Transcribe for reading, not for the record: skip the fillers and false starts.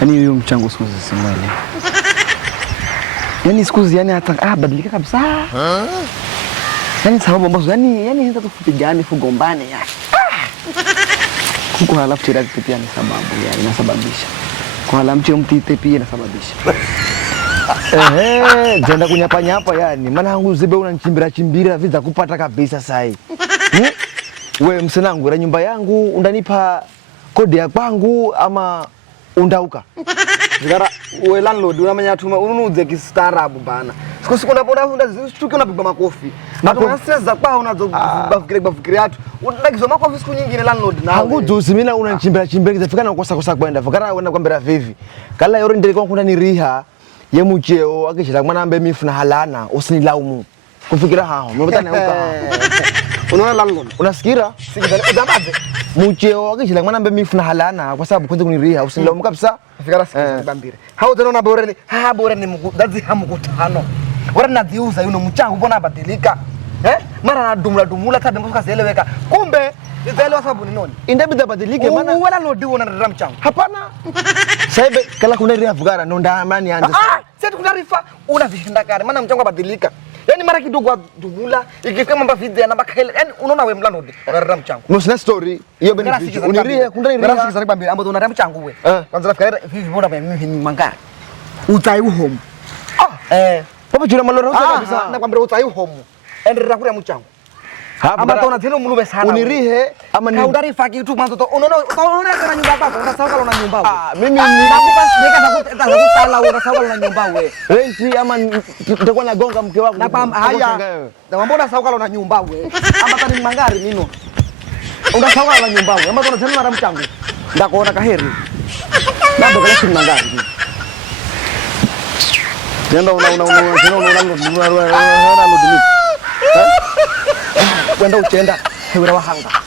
Yaani huyo mchango siku hizi simwelewi. Yaani siku hizi hata badilika kabisa. Yaani sababu ambazo yaani hata tupigane fugombane ya. Kuko halafu tirati pia ni sababu ya inasababisha. Kwa halafu mtite pia inasababisha. Jenda kunyapa yani. Maana hangu zibe unanichimbira viza kupata kabisa sai. Wewe msenangu ra nyumba yangu undanipa kodi ya kwangu ama undauka? Zigara wewe landlord unamenya tuma ununuze kistaarabu bana. Siku unapenda zishtuki unapigwa makofi. Na stress za kwao unazo bafikiri watu. Unataka makofi siku nyingine landlord na. Hangu juzi mimi unanichimbira kizafika na kosa kwenda. Fakara wenda kwambira vivi. Kala yoro ndiri kwa kuna ni riha ye mucheo akishira mwana ambe mifu na halana usinilaumu. Kufikira hao. Mbona nauka. Unaona landlord? Unasikira? Sikizana udambaze. Mucheo akishira mwana ambe mifu na halana kwa sababu kwanza kuniriha usinilaumu kabisa. Fikira sikizana bambire. Hao tena bora ni mkudazi hamukutano. Wala naziuza yuno mchango mbona badilika? Mara dumula tabe ngoka zeleweka. Kumbe izelewa sababu ni noni? Indabida badilike maana wala lodi unarara mchango. Hapana. Sasa kala kuna riha fugara ndo ndamani anze. Sasa kuna rifa unavishinda kare maana mchango badilika. Yaani mara kidogo dumula ikifika mambo video na bakhele. Yaani unaona wewe mlandlord unarara mchango. Msina story hiyo benefit. Uniria kundani riha. Mara sikizana bambira ambapo unarara mchango wewe. Kwanza fikira vivi bora mimi ni mangari. Utai home. Papa jura maloro kabisa na kwambira utai home. Endelea kula mchango. Ama tona tena mulube sana. Unirihe ama ni kaudari faki tu mwanzo to. Unaona kana nyumba yako unasahau kala una nyumba wewe. Mimi nakupa nika za kutala unasahau kala una nyumba wewe. Renti ama nitakuwa nagonga mke wangu. Na haya. Na mbona unasahau kala una nyumba wewe? Ama tani mangari mino. Unasahau kala una nyumba wewe. Ama tona tena na mchango. Ndakuona kaheri. Bado kala si mangari. Nenda una kwenda uchenda hewera wahanga.